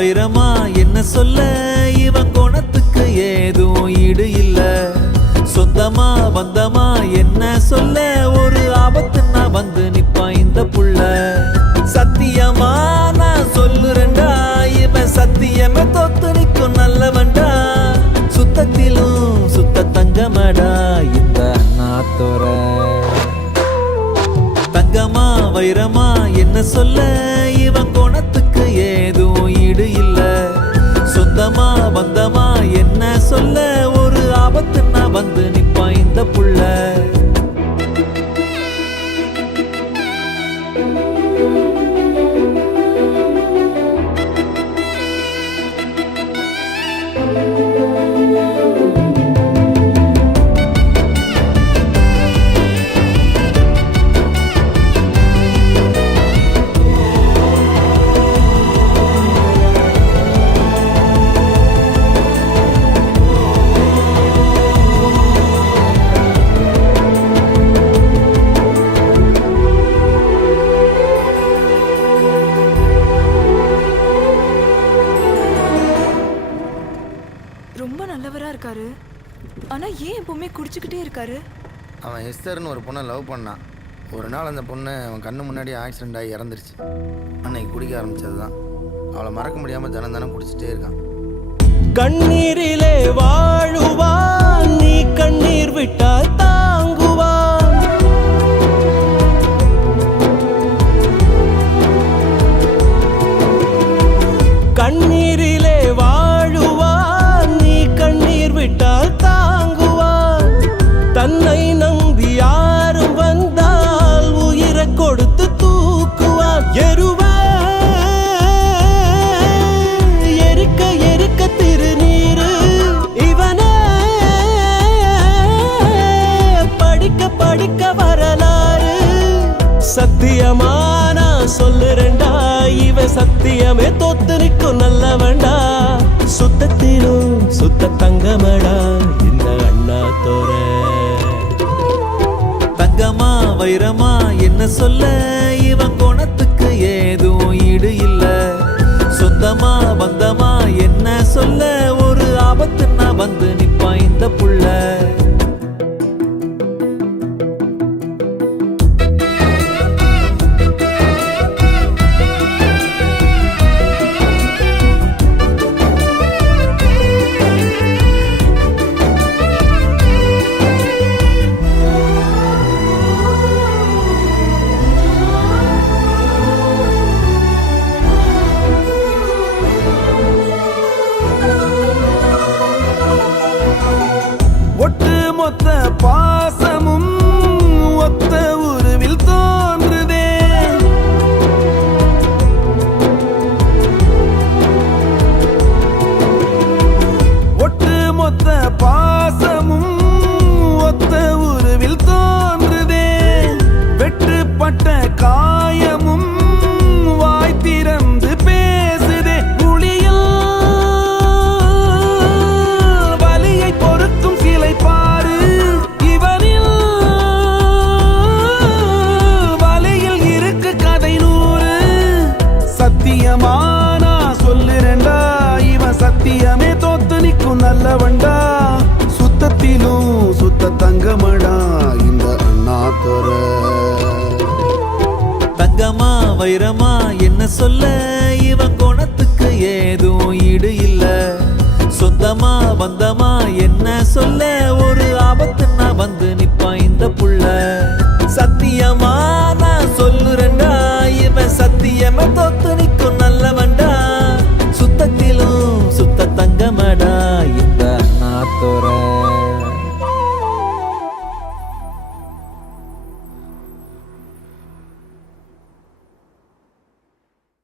வைரமா என்ன சொல்ல, இவன் குணத்துக்கு ஏதும் ஈடு இல்ல. சொந்தமா பந்தமா என்ன சொல்ல, ஒரு ஆபத்துன்னா வந்து நிப்பான் இந்த புள்ள. சத்தியமா நான் சொல்லுறேன்டா, இவன் சத்தியமே தோத்து நிற்கும் நல்லவன்டா. சுத்தத்திலும் சுத்த தங்கமடா இந்த அண்ணாத்தோர. தங்கமா வைரமா என்ன சொல்ல, இவன் குணத்துக்கு ஏதும் ஈடு இல்ல. சொந்தமா பந்தமா என்ன சொல்ல, ஒரு ஆபத்துன்னா வந்து நிப்பான் இந்த புள்ள. ரொம்ப நல்லவரா இருக்காரு. ஆனா ஏன் எப்பவுமே குடிச்சுக்கிட்டே இருக்காரு? அவன் எஸ்தர்னு ஒரு பொண்ணை லவ் பண்ணான். ஒரு நாள் அந்த பொண்ணு அவன் கண்ணு முன்னாடி ஆக்சிடென்ட் ஆகி இறந்துருச்சு. அன்னைக்கு குடிக்க ஆரம்பிச்சது தான். அவளை மறக்க முடியாமல் தினம் தினம் குடிச்சிட்டே இருக்கான். கண்ணீரிலே வாழுவான், நீ கண்ணீர் விட்டால் தாங்குவான். கண்ணீரிலே வாழுவான், நீ கண்ணீர் விட்டால் தாங்குவான். தன்னை நம்பி யாரும் வந்தால் உயிரை கொடுத்து தூக்குவான். எரிக்க எரிக்க திருநீரு இவனே, படிக்க படிக்க வரலாறு. சத்தியமா நான் சொல்லுறேன்டா, இவன் சத்தியமே தோத்து நிற்கும் நல்லவன்டா. சுத்தத்திலும் சுத்த தங்கமடா இந்த அண்ணாத்தோர. தங்கமா வைரமா என்ன சொல்ல, இவன் குணத்துக்கு ஏதும் ஈடு இல்ல. சொந்தமா பந்தமா என்ன சொல்ல, ஒரு ஆபத்துன்னா வந்து நிப்பான் இந்த புள்ள. ஒட்டு மொத்த பாசமும் ஒத்த உருவில் தோன்றுதே. ஒட்டு மொத்த பாசமும் ஒத்த உருவில் தோன்றுதே. வெட்டுப்பட்ட காயமும் வாய் திறந்து பேசுதே. புளியில் வலியை பொறுக்கும் சிலை பாரு, இவனில் வலையில் இருக்கு கதை நூறு. சத்தியமா நான் சொல்லுறேன்டா, இவன் சத்தியமே தோத்து நிற்கும் நல்லவன்டா. சுத்தத்திலும் சுத்த தங்கமடா இந்த அண்ணாத்தோர. தங்கமா வைரமா என்ன சொல்ல, இவன் குணத்துக்கு ஏதும் ஈடு இல்ல. சொந்தமா பந்தமா என்ன சொல்ல, ஒரு ஆபத்துன்னா வந்து நிப்பான் இந்த புள்ள. சத்தியமா நான் சொல்லுறேன்டா, இவன் சத்தியமே தோத்து நிற்கும் நல்லவன்டா. சுத்தத்திலும் சுத்த தங்கமடா இந்த அண்ணாத்தோர.